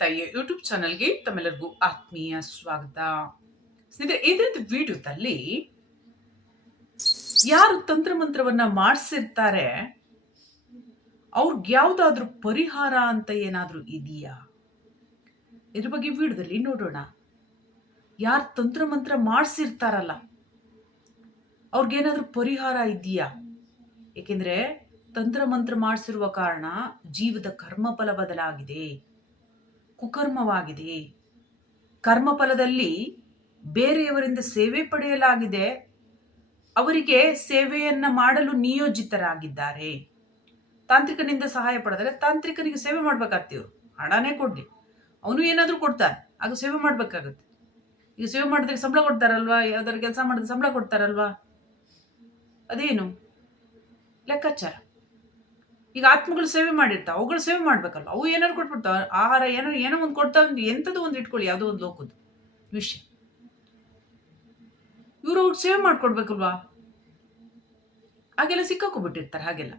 ತಾಯಿಯ ಯೂಟ್ಯೂಬ್ ಚಾನಲ್ಗೆ ತಮ್ಮೆಲ್ಲರಿಗೂ ಆತ್ಮೀಯ ಸ್ವಾಗತ. ಸ್ನೇಹಿತರೆ ಇದ್ರದ್ದು ವಿಡಿಯೋದಲ್ಲಿ ಯಾರು ತಂತ್ರಮಂತ್ರವನ್ನ ಮಾಡಿಸಿರ್ತಾರೆ, ಅವ್ರಿಗೆ ಯಾವ್ದಾದ್ರೂ ಪರಿಹಾರ ಅಂತ ಏನಾದರೂ ಇದೆಯಾ? ಇದ್ರ ಬಗ್ಗೆ ವಿಡಿಯೋದಲ್ಲಿ ನೋಡೋಣ. ಯಾರು ತಂತ್ರಮಂತ್ರ ಮಾಡಿಸಿರ್ತಾರಲ್ಲ ಅವ್ರಿಗೇನಾದ್ರೂ ಪರಿಹಾರ ಇದೆಯಾ? ಏಕೆಂದ್ರೆ, ತಂತ್ರಮಂತ್ರ ಮಾಡಿಸಿರುವ ಕಾರಣ ಜೀವದ ಕರ್ಮಫಲ ಬದಲಾಗಿದೆ. ಕುಕರ್ಮವಾಗಿದೆ. ಕರ್ಮಫಲದಲ್ಲಿ ಬೇರೆಯವರಿಂದ ಸೇವೆ ಪಡೆಯಲಾಗಿದೆ. ಅವರಿಗೆ ಸೇವೆಯನ್ನು ಮಾಡಲು ನಿಯೋಜಿತರಾಗಿದ್ದಾರೆ. ತಾಂತ್ರಿಕನಿಂದ ಸಹಾಯ ಪಡೆದರೆ ತಾಂತ್ರಿಕನಿಗೆ ಸೇವೆ ಮಾಡ್ಬೇಕಾಗ್ತೀವಿ ಹಣನೇ ಕೊಡ್ಲಿ. ಅವನು ಏನಾದರೂ ಕೊಡ್ತಾನೆ. ಆಗ ಸೇವೆ ಮಾಡ್ಬೇಕಾಗತ್ತೆ. ಈಗ ಸೇವೆ ಮಾಡಿದ್ರೆ ಸಂಬಳ ಕೊಡ್ತಾರಲ್ವಾ? ಯಾವ್ದಾದ್ರು ಕೆಲಸ ಮಾಡಿದ್ರೆ ಸಂಬಳ ಕೊಡ್ತಾರಲ್ವಾ? ಅದೇನು? ಲೆಕ್ಕಾಚಾರ. ಈಗ ಆತ್ಮಗಳು ಸೇವೆ ಮಾಡಿರ್ತಾವ, ಅವುಗಳು ಸೇವೆ ಮಾಡ್ಬೇಕಲ್ಲ ಅವು ಏನಾರು ಕೊಟ್ಬಿಡ್ತಾವ, ಆಹಾರ ಏನೋ ಏನೋ ಒಂದು ಕೊಡ್ತಾವೆ ಎಂಥದ್ದು ಒಂದು ಇಟ್ಕೊಳ್ಳಿ ಯಾವುದೋ ಒಂದು ಲೋಕದ್ದು ವಿಷಯ. ಇವರು ಅವ್ರು ಸೇವೆ ಮಾಡ್ಕೊಡ್ಬೇಕಲ್ವಾ? ಹಾಗೆಲ್ಲ ಸಿಕ್ಕಾಕೊಬಿಟ್ಟಿರ್ತಾರೆ, ಹಾಗೆಲ್ಲ.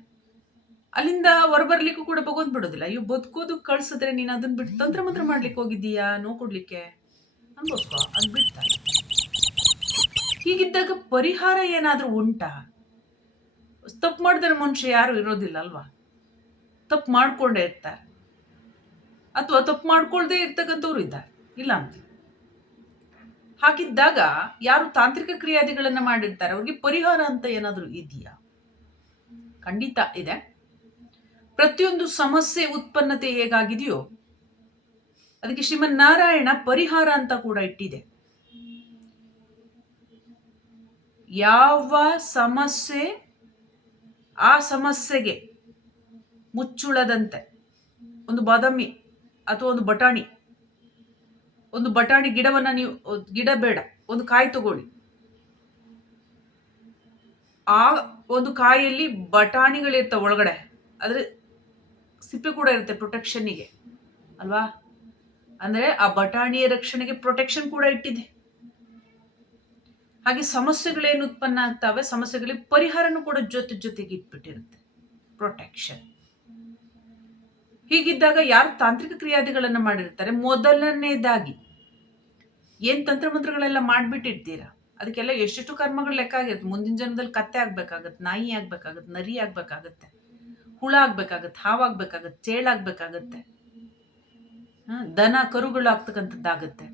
ಅಲ್ಲಿಂದ ಹೊರಬರ್ಲಿಕ್ಕೂ ಕೂಡ ಬಗೋದ್ ಬಿಡೋದಿಲ್ಲ. ಇವ್ ಬದುಕೋದು ಕಳ್ಸಿದ್ರೆ ನೀನು ಅದನ್ನ ಬಿಟ್ಟು ತಂತ್ರ ಮಂತ್ರ ಮಾಡ್ಲಿಕ್ಕೆ ಹೋಗಿದ್ದೀಯಾ? ನೋ ಕೊಡ್ಲಿಕ್ಕೆ? ಅನ್ಬೋಸ್ಕೋ ಅದು ಬಿಡ್ತಾರೆ ಹೀಗಿದ್ದಾಗ ಪರಿಹಾರ ಏನಾದರೂ ಉಂಟಾ? ತಪ್ಪು ಮಾಡಿದ್ರೆ ಮನುಷ್ಯ ಯಾರು ಇರೋದಿಲ್ಲ ಅಲ್ವಾ? ತಪ್ಪು ಮಾಡಿಕೊಂಡೇ ಇರ್ತಾರೆ. ಅಥವಾ ತಪ್ಪು ಮಾಡ್ಕೊಳ್ಳದೇ ಇರ್ತಕ್ಕಂಥವ್ರು ಇದ್ದಾರೆ. ಇಲ್ಲ ಅಂತ. ಹಾಗಿದ್ದಾಗ ಯಾರು ತಾಂತ್ರಿಕ ಕ್ರಿಯಾದಿಗಳನ್ನು ಮಾಡಿರ್ತಾರೆ, ಅವ್ರಿಗೆ ಪರಿಹಾರ ಅಂತ ಏನಾದರೂ ಇದೆಯಾ? ಖಂಡಿತ ಇದೆ. ಪ್ರತಿಯೊಂದು ಸಮಸ್ಯೆ ಉತ್ಪನ್ನತೆ ಹೇಗಾಗಿದೆಯೋ, ಅದಕ್ಕೆ ಶ್ರೀಮನ್ನಾರಾಯಣ ಪರಿಹಾರ ಅಂತ ಕೂಡ ಇಟ್ಟಿದೆ. ಯಾವ ಸಮಸ್ಯೆ ಆ ಸಮಸ್ಯೆಗೆ ಮುಚ್ಚುಳದಂತೆ. ಒಂದು ಬಾದಾಮಿ ಅಥವಾ ಒಂದು ಬಟಾಣಿ. ಒಂದು ಬಟಾಣಿ ಗಿಡವನ್ನ ನೀವು, ಗಿಡ ಬೇಡ, ಒಂದು ಕಾಯಿ ತಗೊಳ್ಳಿ. ಆ ಒಂದು ಕಾಯಿಯಲ್ಲಿ ಬಟಾಣಿಗಳಿರ್ತವೆ ಒಳಗಡೆ. ಆದರೆ ಸಿಪ್ಪೆ ಕೂಡ ಇರುತ್ತೆ ಪ್ರೊಟೆಕ್ಷನ್ನಿಗೆ, ಅಲ್ವಾ? ಅಂದರೆ ಆ ಬಟಾಣಿಯ ರಕ್ಷಣೆಗೆ ಪ್ರೊಟೆಕ್ಷನ್ ಕೂಡ ಇಟ್ಟಿದೆ. ಹಾಗೆ ಸಮಸ್ಯೆಗಳೇನು ಉತ್ಪನ್ನ ಆಗ್ತವೆ? ಸಮಸ್ಯೆಗಳಿಗೆ ಪರಿಹಾರನೂ ಕೂಡ ಜೊತೆ ಜೊತೆಗೆ ಇಟ್ಬಿಟ್ಟಿರುತ್ತೆ. ಪ್ರೊಟೆಕ್ಷನ್. ಹೀಗಿದ್ದಾಗ ಯಾರು ತಾಂತ್ರಿಕ ಕ್ರಿಯಾದಿಗಳನ್ನು ಮಾಡಿರ್ತಾರೆ? ಮೊದಲನೇದಾಗಿ, ಏನ್ ತಂತ್ರಮಂತ್ರಗಳೆಲ್ಲ ಮಾಡಿಬಿಟ್ಟಿರ್ತೀರಾ? ಅದಕ್ಕೆಲ್ಲ ಎಷ್ಟೆಷ್ಟು ಕರ್ಮಗಳು ಲೆಕ್ಕ ಆಗಿರುತ್ತೆ. ಮುಂದಿನ ಜನ್ಮದಲ್ಲಿ ಕತ್ತೆ ಆಗಬೇಕಾಗತ್ತೆ, ನಾಯಿ ಆಗಬೇಕಾಗತ್ತೆ, ನರಿ ಆಗಬೇಕಾಗತ್ತೆ, ಹುಳ ಆಗ್ಬೇಕಾಗತ್ತೆ ಹಾವಾಗ್ಬೇಕಾಗತ್ತೆ ಚೇಳಾಗ್ಬೇಕಾಗತ್ತೆ ದನ, ಕರುಗಳು ಆಗ್ತಕ್ಕಂಥದ್ದಾಗತ್ತೆ.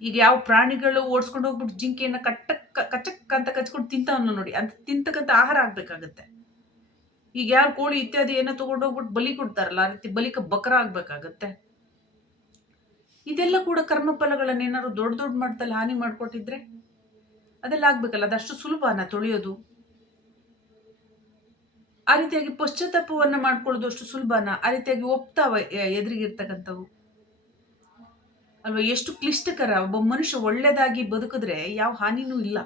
ಈಗ ಯಾವ ಪ್ರಾಣಿಗಳು ಓಡಿಸ್ಕೊಂಡು ಹೋಗ್ಬಿಟ್ಟು ಜಿಂಕೆಯನ್ನು ಕಟ್ಟಕ್ಕ ಕಚಕ್ ಅಂತ ಕಚ್ಕೊಂಡು ತಿಂತವನ್ನ ನೋಡಿ, ಅಂತ ತಿಂತಕ್ಕಂಥ ಆಹಾರ ಆಗ್ಬೇಕಾಗತ್ತೆ. ಈಗ ಯಾರು ಕೋಳಿ ಇತ್ಯಾದಿ ಏನೋ ತಗೊಂಡೋಗ್ಬಿಟ್ಟು ಬಲಿ ಕೊಡ್ತಾರಲ್ಲ, ಆ ರೀತಿ ಬಲಿಕ ಬಕರ ಆಗ್ಬೇಕಾಗತ್ತೆ. ಇದೆಲ್ಲ ಕೂಡ ಕರ್ಮಫಲಗಳನ್ನ ಏನಾದ್ರು ದೊಡ್ಡ ದೊಡ್ಡ ಮಟ್ಟದಲ್ಲಿ ಹಾನಿ ಮಾಡ್ಕೊಟ್ಟಿದ್ರೆ ಅದೆಲ್ಲ ಆಗ್ಬೇಕಲ್ಲ, ಅದಷ್ಟು ಸುಲಭನ ತೊಳೆಯೋದು. ಆ ರೀತಿಯಾಗಿ ಪಶ್ಚಾತ್ತಾಪವನ್ನ ಮಾಡ್ಕೊಳ್ಳೋದು ಅಷ್ಟು ಸುಲಭನ, ಆ ರೀತಿಯಾಗಿ ಒಪ್ತಾವ ಎದುರಿಗಿರ್ತಕ್ಕಂಥವು. ಅಲ್ವಾ, ಎಷ್ಟು ಕ್ಲಿಷ್ಟಕರ, ಒಬ್ಬ ಮನುಷ್ಯ ಒಳ್ಳೆಯದಾಗಿ ಬದುಕಿದ್ರೆ ಯಾವ ಹಾನಿನೂ ಇಲ್ಲ.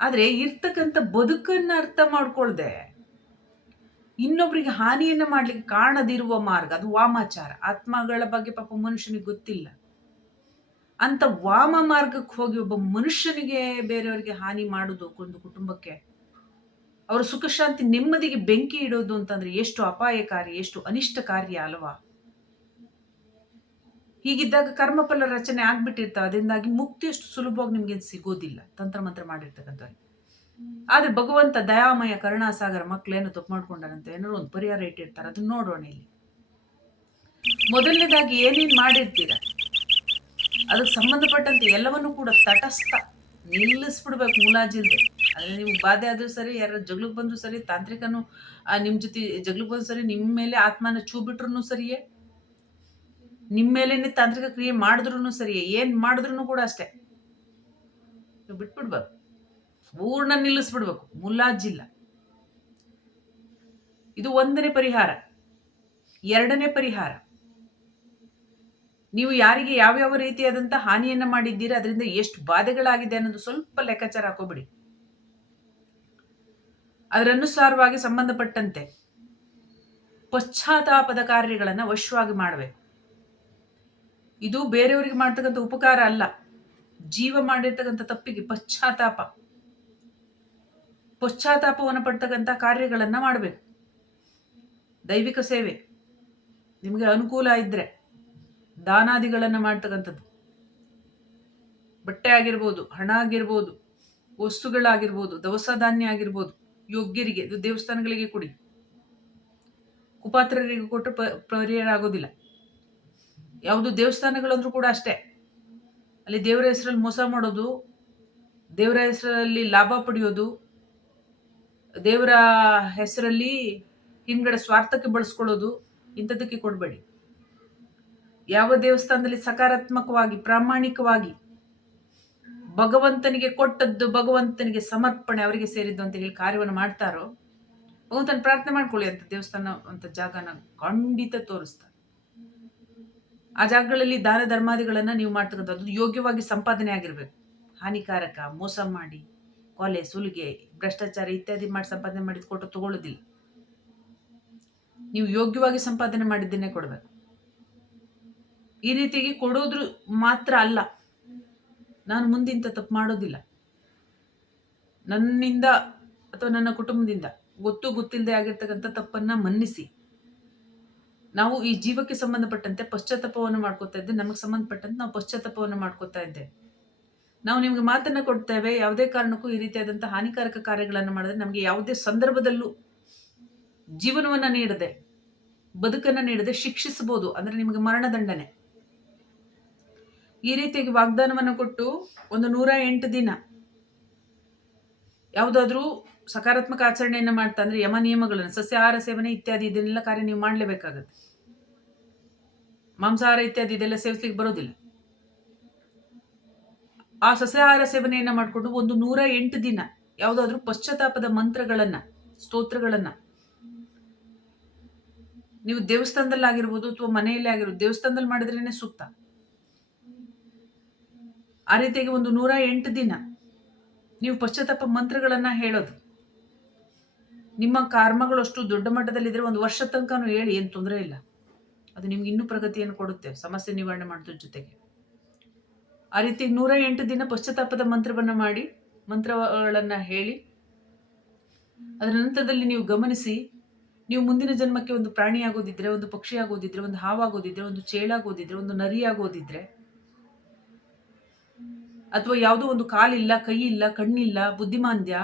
ಆದ್ರೆ ಇರ್ತಕ್ಕಂಥ ಬದುಕನ್ನು ಅರ್ಥ ಮಾಡ್ಕೊಳ್ದೆ. ಇನ್ನೊಬ್ರಿಗೆ ಹಾನಿಯನ್ನು ಮಾಡ್ಲಿಕ್ಕೆ ಕಾಣದಿರುವ ಮಾರ್ಗ ಅದು ವಾಮಾಚಾರ. ಆತ್ಮಗಳ ಬಗ್ಗೆ ಪಾಪ ಮನುಷ್ಯನಿಗೆ ಗೊತ್ತಿಲ್ಲ. ಅಂತ ವಾಮ ಮಾರ್ಗಕ್ಕೆ ಹೋಗಿ ಒಬ್ಬ ಮನುಷ್ಯನಿಗೆ ಬೇರೆಯವರಿಗೆ ಹಾನಿ ಮಾಡೋದು ಒಂದು ಕುಟುಂಬಕ್ಕೆ, ಅವರ ಸುಖಶಾಂತಿ ನೆಮ್ಮದಿಗೆ ಬೆಂಕಿ ಇಡೋದು ಅಂತಂದ್ರೆ ಎಷ್ಟು ಅಪಾಯಕಾರಿ, ಎಷ್ಟು ಅನಿಷ್ಟಕಾರಿ ಅಲ್ವಾ? ಹೀಗಿದ್ದಾಗ ಕರ್ಮಫಲ ರಚನೆ ಆಗ್ಬಿಟ್ಟಿರ್ತಾವೆ. ಅದರಿಂದಾಗಿ ಮುಕ್ತಿ ಅಷ್ಟು ಸುಲಭವಾಗಿ ನಿಮ್ಗೆ ಸಿಗೋದಿಲ್ಲ. ತಂತ್ರ ಮಂತ್ರ ಮಾಡಿರ್ತಕ್ಕಂಥವ್ರಿಗೆ ಆದ್ರೆ ಭಗವಂತ ದಯಾಮಯ ಕರುಣಾಸಾಗರ ಮಕ್ಕಳೇನು ತಪ್ಪು ಮಾಡ್ಕೊಂಡಾರಂತ? ಏನಾದ್ರು ಒಂದು ಪರಿಹಾರ ಇಟ್ಟಿರ್ತಾರೆ. ಅದನ್ನ ನೋಡೋಣ ಇಲ್ಲಿ. ಮೊದಲನೇದಾಗಿ ಏನೇನ್ ಮಾಡಿರ್ತೀರ? ಅದಕ್ಕೆ ಸಂಬಂಧಪಟ್ಟಂತೆ ಎಲ್ಲವನ್ನೂ ಕೂಡ ತಟಸ್ಥ ನಿಲ್ಲಿಸ್ಬಿಡ್ಬೇಕು ಮುಲಾಜಿಲ್ದೆ. ಅಂದರೆ ನಿಮ್ಗೆ ಬಾಧೆ ಆದ್ರೂ ಸರಿ ಯಾರ ಜಗ್ಳಿಗೆ ಬಂದರೂ ಸರಿ, ತಾಂತ್ರಿಕನು ನಿಮ್ಮ ಜೊತೆ ಜಗಳಿಗೆ ಬಂದರೂ ಸರಿ ನಿಮ್ಮ ಮೇಲೆ ಆತ್ಮನ ಚೂ ಬಿಟ್ರು ಸರಿಯೇ. ನಿಮ್ಮ ಮೇಲೇನೆ ತಾಂತ್ರಿಕ ಕ್ರಿಯೆ ಮಾಡಿದ್ರು ಸರಿಯೇ ಏನ್ ಮಾಡಿದ್ರು ಕೂಡ ಅಷ್ಟೇ. ಬಿಟ್ಬಿಡ್ಬೇಕು. ಪೂರ್ಣ ನಿಲ್ಲಿಸ್ಬಿಡ್ಬೇಕು. ಮುಲಾಜಿಲ್ಲ. ಇದು ಒಂದನೇ ಪರಿಹಾರ. ಎರಡನೇ ಪರಿಹಾರ. ನೀವು ಯಾರಿಗೆ ಯಾವ್ಯಾವ ರೀತಿಯಾದಂಥ ಹಾನಿಯನ್ನ ಮಾಡಿದ್ದೀರಾ, ಅದರಿಂದ ಎಷ್ಟು ಬಾಧೆಗಳಾಗಿದೆ ಅನ್ನೋದು ಸ್ವಲ್ಪ ಲೆಕ್ಕಾಚಾರ ಹಾಕೋಬಿಡಿ. ಅದರನುಸಾರವಾಗಿ ಸಂಬಂಧಪಟ್ಟಂತೆ ಪಶ್ಚಾತ್ತಾಪದ ಕಾರ್ಯಗಳನ್ನು ವಶವಾಗಿ ಮಾಡಬೇಕು. ಇದು ಬೇರೆಯವರಿಗೆ ಮಾಡ್ತಕ್ಕಂಥ ಉಪಕಾರ ಅಲ್ಲ. ಜೀವ ಮಾಡಿರ್ತಕ್ಕಂಥ ತಪ್ಪಿಗೆ ಪಶ್ಚಾತ್ತಾಪ. ಪಶ್ಚಾತ್ತಾಪವನ್ನು ಪಡ್ತಕ್ಕಂಥ ಕಾರ್ಯಗಳನ್ನು ಮಾಡಬೇಕು. ದೈವಿಕ ಸೇವೆ. ನಿಮಗೆ ಅನುಕೂಲ ಇದ್ದರೆ ದಾನಾದಿಗಳನ್ನು ಮಾಡ್ತಕ್ಕಂಥದ್ದು. ಬಟ್ಟೆ ಆಗಿರ್ಬೋದು, ಹಣ ಆಗಿರ್ಬೋದು, ವಸ್ತುಗಳಾಗಿರ್ಬೋದು, ದವಸ ಧಾನ್ಯ ಆಗಿರ್ಬೋದು, ಯೋಗ್ಯರಿಗೆ ದೇವಸ್ಥಾನಗಳಿಗೆ ಕೊಡಿ. ಕುಪಾತ್ರರಿಗೆ ಕೊಟ್ಟರೆ ಪ, ಪರಿಹಾರ ಆಗೋದಿಲ್ಲ. ಯಾವುದು ದೇವಸ್ಥಾನಗಳಂದ್ರೂ ಕೂಡ ಅಷ್ಟೇ. ಅಲ್ಲಿ ದೇವರ ಹೆಸರಲ್ಲಿ ಮೋಸ ಮಾಡೋದು, ದೇವರ ಹೆಸರಲ್ಲಿ ಲಾಭ ಪಡೆಯೋದು, ದೇವರ ಹೆಸರಲ್ಲಿ ಹಿಂದ್ಗಡೆ ಸ್ವಾರ್ಥಕ್ಕೆ ಬಳಸ್ಕೊಳ್ಳೋದು ಇಂಥದಕ್ಕೆ ಕೊಡಬೇಡಿ. ಯಾವ ದೇವಸ್ಥಾನದಲ್ಲಿ ಸಕಾರಾತ್ಮಕವಾಗಿ, ಪ್ರಾಮಾಣಿಕವಾಗಿ ಭಗವಂತನಿಗೆ ಕೊಟ್ಟದ್ದು ಭಗವಂತನಿಗೆ ಸಮರ್ಪಣೆ ಅವರಿಗೆ ಸೇರಿದ್ದು ಅಂತ ಹೇಳಿ ಕಾರ್ಯವನ್ನು ಮಾಡ್ತಾರೋ, ಭಗವಂತನ ಪ್ರಾರ್ಥನೆ ಮಾಡ್ಕೊಳ್ಳಿ ಅಂತ ದೇವಸ್ಥಾನ ಅಂತ ಜಾಗನ ಖಂಡಿತ ತೋರಿಸ್ತಾರೆ. ಆ ಜಾಗಗಳಲ್ಲಿ ದಾನ ಧರ್ಮಾದಿಗಳನ್ನ ನೀವು ಮಾಡ್ತಕ್ಕಂಥದ್ದು ಯೋಗ್ಯವಾಗಿ ಸಂಪಾದನೆ ಆಗಿರ್ಬೇಕು. ಹಾನಿಕಾರಕ, ಮೋಸ ಮಾಡಿ, ಕೊಲೆ, ಸುಲಿಗೆ, ಭ್ರಷ್ಟಾಚಾರ ಇತ್ಯಾದಿ ಮಾಡಿ ಸಂಪಾದನೆ ಮಾಡಿದ ಕೊಟ್ಟು ತಗೊಳ್ಳೋದಿಲ್ಲ ನೀವು ಯೋಗ್ಯವಾಗಿ ಸಂಪಾದನೆ ಮಾಡಿದ್ದನ್ನೇ ಕೊಡಬೇಕು. ಈ ರೀತಿಯಾಗಿ ಕೊಡೋದ್ರ ಮಾತ್ರ ಅಲ್ಲ. ನಾನು ಮುಂದಿಂತ ತಪ್ಪು ಮಾಡೋದಿಲ್ಲ. ನನ್ನಿಂದ ಅಥವಾ ನನ್ನ ಕುಟುಂಬದಿಂದ, ಗೊತ್ತು ಗೊತ್ತಿಲ್ಲದೆ ಆಗಿರ್ತಕ್ಕಂಥ ತಪ್ಪನ್ನ ಮನ್ನಿಸಿ. ನಾವು ಈ ಜೀವಕ್ಕೆ ಸಂಬಂಧಪಟ್ಟಂತೆ ಪಶ್ಚಾತ್ತಾಪವನ್ನು ಮಾಡ್ಕೋತಾ ಇದ್ದೆ, ನಮಗೆ ಸಂಬಂಧಪಟ್ಟಂತೆ ನಾವು ಪಶ್ಚಾತ್ತಾಪವನ್ನು ಮಾಡ್ಕೋತಾ ಇದ್ದೆ. ನಾವು ನಿಮಗೆ ಮಾತನ್ನ ಕೊಡ್ತೇವೆ, ಯಾವುದೇ ಕಾರಣಕ್ಕೂ ಈ ರೀತಿಯಾದಂಥ ಹಾನಿಕಾರಕ ಕಾರ್ಯಗಳನ್ನು ಮಾಡಿದ್ರೆ ನಮಗೆ ಯಾವುದೇ ಸಂದರ್ಭದಲ್ಲೂ ಜೀವನವನ್ನು ನೀಡದೆ, ಬದುಕನ್ನ ನೀಡದೆ ಶಿಕ್ಷಿಸಬಹುದು, ಅಂದ್ರೆ ನಿಮಗೆ ಮರಣದಂಡನೆ. ಈ ರೀತಿಯಾಗಿ ವಾಗ್ದಾನವನ್ನು ಕೊಟ್ಟು ಒಂದು ನೂರ ಎಂಟು ದಿನ, ಯಾವುದಾದ್ರೂ ಸಕಾರಾತ್ಮಕ ಆಚರಣೆಯನ್ನು ಮಾಡ್ತಾ ಅಂದ್ರೆ ಯಮ ನಿಯಮಗಳನ್ನು ಸಸ್ಯಾಹಾರ ಸೇವನೆ ಇತ್ಯಾದಿ ಇದನ್ನೆಲ್ಲ ಕಾರ್ಯ ನೀವು ಮಾಡಲೇಬೇಕಾಗತ್ತೆ. ಮಾಂಸಾಹಾರ ಇತ್ಯಾದಿ ಇದೆಲ್ಲ ಸೇವಿಸ್ಲಿಕ್ಕೆ ಬರೋದಿಲ್ಲ. ಆ ಸಸ್ಯಾಹಾರ ಸೇವನೆಯನ್ನ ಮಾಡಿಕೊಂಡು ಒಂದು ನೂರ ಎಂಟು ದಿನ ಯಾವುದಾದ್ರೂ ಪಶ್ಚಾತ್ತಾಪದ ಮಂತ್ರಗಳನ್ನ, ಸ್ತೋತ್ರಗಳನ್ನ. ನೀವು ದೇವಸ್ಥಾನದಲ್ಲಿ ಆಗಿರ್ಬೋದು ಅಥವಾ ಮನೆಯಲ್ಲೇ ಆಗಿರ್ಬೋದು, ದೇವಸ್ಥಾನದಲ್ಲಿ ಮಾಡಿದ್ರೇನೆ ಸೂಕ್ತ ಆ ರೀತಿಯಾಗಿ ಒಂದು ನೂರ ಎಂಟು ದಿನ ನೀವು ಪಶ್ಚಾತ್ತಾಪ ಮಂತ್ರಗಳನ್ನ ಹೇಳೋದು. ನಿಮ್ಮ ಕರ್ಮಗಳು ಅಷ್ಟು ದೊಡ್ಡ ಮಟ್ಟದಲ್ಲಿದ್ದರೆ ಒಂದು ವರ್ಷ ತನಕನೂ ಹೇಳಿ, ಏನು ತೊಂದರೆ ಇಲ್ಲ. ಅದು ನಿಮ್ಗೆ ಇನ್ನೂ ಪ್ರಗತಿಯನ್ನು ಕೊಡುತ್ತೆ, ಸಮಸ್ಯೆ ನಿವಾರಣೆ ಮಾಡೋದ್ರ ಜೊತೆಗೆ. ಆ ರೀತಿ ನೂರ ಎಂಟು ದಿನ ಪಶ್ಚಾತ್ತಾಪದ ಮಂತ್ರವನ್ನು ಮಾಡಿ, ಮಂತ್ರಗಳನ್ನು ಹೇಳಿ, ಅದರ ನಂತರದಲ್ಲಿ ನೀವು ಗಮನಿಸಿ, ನೀವು ಮುಂದಿನ ಜನ್ಮಕ್ಕೆ ಒಂದು ಪ್ರಾಣಿ ಆಗೋದಿದ್ರೆ ಒಂದು ಪಕ್ಷಿ ಆಗೋದಿದ್ರೆ ಒಂದು ಹಾವಾಗೋದಿದ್ರೆ, ಒಂದು ಚೇಳಾಗೋದಿದ್ರೆ, ಒಂದು ನರಿ ಆಗೋದಿದ್ರೆ ಅಥವಾ ಯಾವುದೋ ಒಂದು ಕಾಲಿಲ್ಲ ಕೈ ಇಲ್ಲ ಕಣ್ಣಿಲ್ಲ, ಬುದ್ಧಿಮಾಂದ್ಯ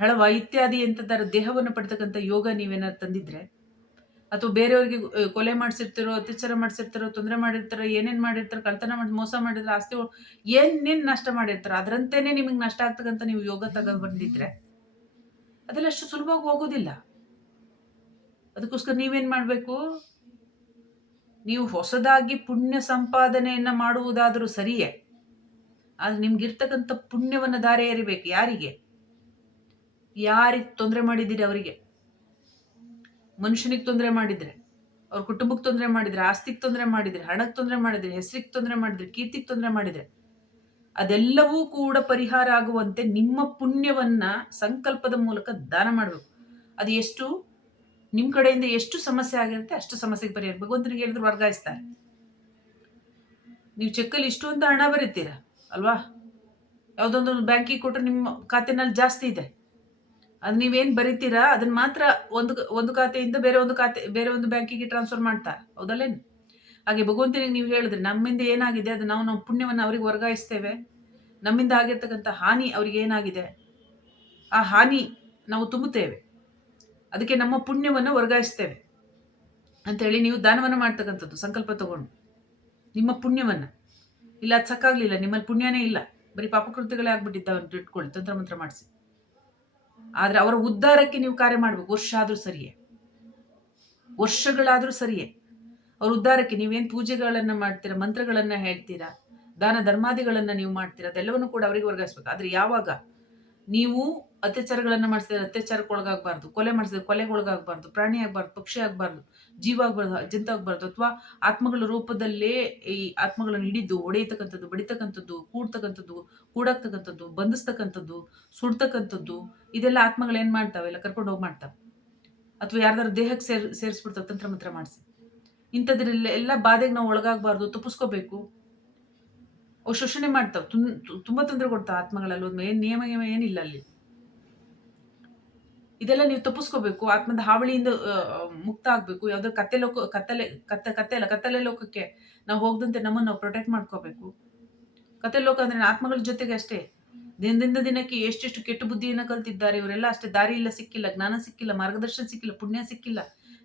ಹೆಳವ ಇತ್ಯಾದಿ ಎಂತದರ ದೇಹವನ್ನು ಪಡ್ತಕ್ಕಂಥ ಯೋಗ ನೀವೇನಾದ್ರು ತಂದಿದ್ರೆ? ಅಥವಾ ಬೇರೆಯವ್ರಿಗೆ ಕೊಲೆ ಮಾಡಿಸಿರ್ತಿರೋ, ಅತ್ಯಾಚಾರ ಮಾಡಿಸಿರ್ತಾರೋ, ತೊಂದರೆ ಮಾಡಿರ್ತಾರೋ, ಏನೇನು ಮಾಡಿರ್ತಾರೋ ಕಳ್ತನ ಮಾಡಿ, ಮೋಸ ಮಾಡಿದ್ರೆ ಆಸ್ತಿ ಏನೇನು ನಷ್ಟ ಮಾಡಿರ್ತಾರೋ, ಅದರಂತೇನೆ ನಿಮಗೆ ನಷ್ಟ ಆಗ್ತಕ್ಕಂಥ ನೀವು ಯೋಗ ಬಂದಿದ್ರೆ, ಅದೆಲ್ಲ ಅಷ್ಟು ಸುಲಭವಾಗಿ ಹೋಗೋದಿಲ್ಲ. ಅದಕ್ಕೋಸ್ಕರ ನೀವೇನು ಮಾಡಬೇಕು? ನೀವು ಹೊಸದಾಗಿ ಪುಣ್ಯ ಸಂಪಾದನೆಯನ್ನ ಮಾಡುವುದಾದರೂ ಸರಿಯೇ, ಆದ್ರೆ ನಿಮ್ಗಿರ್ತಕ್ಕಂಥ ಪುಣ್ಯವನ್ನ ದಾರೆ ಎರಿಬೇಕು ಯಾರಿಗೆ? ಯಾರಿಗೆ ತೊಂದರೆ ಮಾಡಿದ್ದೀರಿ ಅವರಿಗೆ? ಮನುಷ್ಯನಿಗೆ ತೊಂದರೆ ಮಾಡಿದ್ರೆ, ಅವ್ರ ಕುಟುಂಬಕ್ಕೆ ತೊಂದರೆ ಮಾಡಿದ್ರೆ, ಆಸ್ತಿಗೆ ತೊಂದರೆ ಮಾಡಿದ್ರೆ ಹಣಕ್ಕೆ ತೊಂದರೆ ಮಾಡಿದ್ರೆ, ಹೆಸರಿಗೆ ತೊಂದರೆ ಮಾಡಿದ್ರೆ, ಕೀರ್ತಿಗೆ ತೊಂದರೆ ಮಾಡಿದ್ರೆ, ಅದೆಲ್ಲವೂ ಕೂಡ ಪರಿಹಾರ ಆಗುವಂತೆ ನಿಮ್ಮ ಪುಣ್ಯವನ್ನ ಸಂಕಲ್ಪದ ಮೂಲಕ ದಾನ ಮಾಡಬೇಕು. ಅದು ಎಷ್ಟು? ನಿಮ್ಮ ಕಡೆಯಿಂದ ಎಷ್ಟು ಸಮಸ್ಯೆ ಆಗಿರುತ್ತೆ ಅಷ್ಟು ಸಮಸ್ಯೆಗೆ ಪರಿಹಾರ ಭಗವಂತನಿಗೆ ಹೇಳಿದ್ರು ವರ್ಗಾಯಿಸ್ತಾರೆ. ನೀವು ಚೆಕ್ಕಲ್ಲಿ ಇಷ್ಟು ಅಂತ ಹಣ ಬರೀತೀರಾ, ಅಲ್ವಾ? ಯಾವುದೊಂದು ಬ್ಯಾಂಕಿಗೆ ಕೊಟ್ಟರೆ ನಿಮ್ಮ ಖಾತೆನಲ್ಲಿ ಜಾಸ್ತಿ ಇದೆ. ಅದು ನೀವೇನು ಬರೀತೀರಾ? ಅದನ್ನ ಮಾತ್ರ ಒಂದು ಒಂದು ಖಾತೆಯಿಂದ ಬೇರೆ ಒಂದು ಖಾತೆ, ಬೇರೆ ಒಂದು ಬ್ಯಾಂಕಿಗೆ ಟ್ರಾನ್ಸ್ಫರ್ ಮಾಡ್ತಾ ಹೌದಲ್ಲೇನು? ಹಾಗೆ ಭಗವಂತನಿಗೆ ನೀವು ಹೇಳಿದ್ರೆ ನಮ್ಮಿಂದ ಏನಾಗಿದೆ? ಅದು ನಾವು ನಮ್ಮ ಪುಣ್ಯವನ್ನು ಅವ್ರಿಗೆ ವರ್ಗಾಯಿಸ್ತೇವೆ. ನಮ್ಮಿಂದ ಆಗಿರ್ತಕ್ಕಂಥ ಹಾನಿ ಅವ್ರಿಗೆ ಏನಾಗಿದೆ? ಆ ಹಾನಿ ನಾವು ತುಂಬುತ್ತೇವೆ. ಅದಕ್ಕೆ ನಮ್ಮ ಪುಣ್ಯವನ್ನು ವರ್ಗಾಯಿಸ್ತೇವೆ. ಅಂತೇಳಿ ನೀವು ದಾನವನ್ನು ಮಾಡ್ತಕ್ಕಂಥದ್ದು, ಸಂಕಲ್ಪ ತಗೊಂಡು. ನಿಮ್ಮ ಪುಣ್ಯವನ್ನು. ಇಲ್ಲ, ಅದು ಸಕ್ಕಾಗಲಿಲ್ಲ. ನಿಮ್ಮಲ್ಲಿ ಪುಣ್ಯನೇ ಇಲ್ಲ. ಬರೀ ಪಾಪಕೃತ್ಯಗಳೇ ಆಗ್ಬಿಟ್ಟಿದ್ದಾವೆ ಅಂತ ಇಟ್ಕೊಳ್ಳಿ, ತಂತ್ರಮಂತ್ರ ಮಾಡಿಸಿ. ಆದ್ರೆ ಅವರ ಉದ್ಧಾರಕ್ಕೆ ನೀವು ಕಾರ್ಯ ಮಾಡಬೇಕು. ವರ್ಷ ಆದರೂ ಸರಿಯೇ. ವರ್ಷಗಳಾದರೂ ಸರಿಯೇ. ಅವ್ರ ಉದ್ಧಾರಕ್ಕೆ ನೀವೇನು ಪೂಜೆಗಳನ್ನು ಮಾಡ್ತೀರಾ, ಮಂತ್ರಗಳನ್ನು ಹೇಳ್ತೀರಾ, ದಾನ ಧರ್ಮಾದಿಗಳನ್ನು ನೀವು ಮಾಡ್ತೀರಾ, ಅದೆಲ್ಲವನ್ನು ಕೂಡ ಅವರಿಗೆ ವರ್ಗಾಯಿಸ್ಬೇಕು. ಆದರೆ ಯಾವಾಗ? ನೀವು ಅತ್ಯಾಚಾರಗಳನ್ನ ಮಾಡಿಸಿದ್ರೆ ಅತ್ಯಾಚಾರಕ್ಕೆ ಒಳಗಾಗಬಾರ್ದು, ಕೊಲೆ ಮಾಡಿಸಿದ್ರೆ ಕೊಲೆಗೆ ಒಳಗಾಗಬಾರ್ದು, ಪ್ರಾಣಿ ಆಗಬಾರ್ದು, ಪಕ್ಷಿ ಆಗಬಾರ್ದು, ಜೀವ ಆಗಬಾರ್ದು ಅಜಂತ ಆಗಬಾರ್ದು ಅಥವಾ ಆತ್ಮಗಳ ರೂಪದಲ್ಲೇ ಈ ಆತ್ಮಗಳನ್ನು ಹಿಡಿದು ಹೊಡೆಯತಕ್ಕಂಥದ್ದು, ಬಡಿತಕ್ಕಂಥದ್ದು, ಕೂಡ್ತಕ್ಕಂಥದ್ದು, ಕೂಡಾಕ್ತಕ್ಕಂಥದ್ದು, ಬಂಧಿಸ್ತಕ್ಕಂಥದ್ದು, ಸುಡ್ತಕ್ಕಂಥದ್ದು, ಇದೆಲ್ಲ ಆತ್ಮಗಳೇನು ಮಾಡ್ತಾವೆ? ಎಲ್ಲ ಕರ್ಕೊಂಡು ಹೋಗಿ ಮಾಡ್ತಾವೆ. ಅಥವಾ ಯಾರ್ದಾರು ದೇಹಕ್ಕೆ ಸೇರ್, ಸೇರಿಸ್ಬಿಡ್ತಾವೆ ತಂತ್ರ ಮಂತ್ರ ಮಾಡಿಸಿ. ಇಂಥದ್ರಲ್ಲ ಎಲ್ಲ ಬಾಧೆಗೆ ನಾವು ಒಳಗಾಗಬಾರ್ದು, ತಪ್ಪಿಸ್ಕೋಬೇಕು. ಅವು ಶೋಷಣೆ ಮಾಡ್ತಾವೆ. ತುಂಬ ತೊಂದರೆ ಕೊಡ್ತಾವೆ ಆತ್ಮಗಳಲ್ಲಿ ಒಂದು ಏನು ನಿಯಮ ಏನಿಲ್ಲ ಅಲ್ಲಿ. ಇದೆಲ್ಲ ನೀವು ತಪ್ಪಿಸ್ಕೋಬೇಕು, ಆತ್ಮದ ಹಾವಳಿಯಿಂದ ಮುಕ್ತ ಆಗಬೇಕು. ಯಾವುದೋ ಕತ್ತೆ ಲೋಕ, ಕತ್ತಲೆ, ಕತ್ತೆ ಕತ್ತೆ ಅಲ್ಲ, ಕತ್ತಲೆ ಲೋಕಕ್ಕೆ ನಾವು ಹೋಗದಂತೆ ನಮ್ಮನ್ನು ನಾವು ಪ್ರೊಟೆಕ್ಟ್ ಮಾಡ್ಕೋಬೇಕು. ಕತ್ತೆ ಲೋಕ ಅಂದರೆ ಆತ್ಮಗಳ ಜೊತೆಗೆ ಅಷ್ಟೇ. ದಿನದಿಂದ ದಿನಕ್ಕೆ ಎಷ್ಟೆಷ್ಟು ಕೆಟ್ಟ ಬುದ್ಧಿಯನ್ನು ಕಲ್ತಿದ್ದಾರೆ, ಇವರೆಲ್ಲ ಅಷ್ಟೇ. ದಾರಿ ಇಲ್ಲ ಸಿಕ್ಕಿಲ್ಲ, ಜ್ಞಾನ ಸಿಕ್ಕಿಲ್ಲ, ಮಾರ್ಗದರ್ಶನ ಸಿಕ್ಕಿಲ್ಲ, ಪುಣ್ಯ ಸಿಕ್ಕಿಲ್ಲ.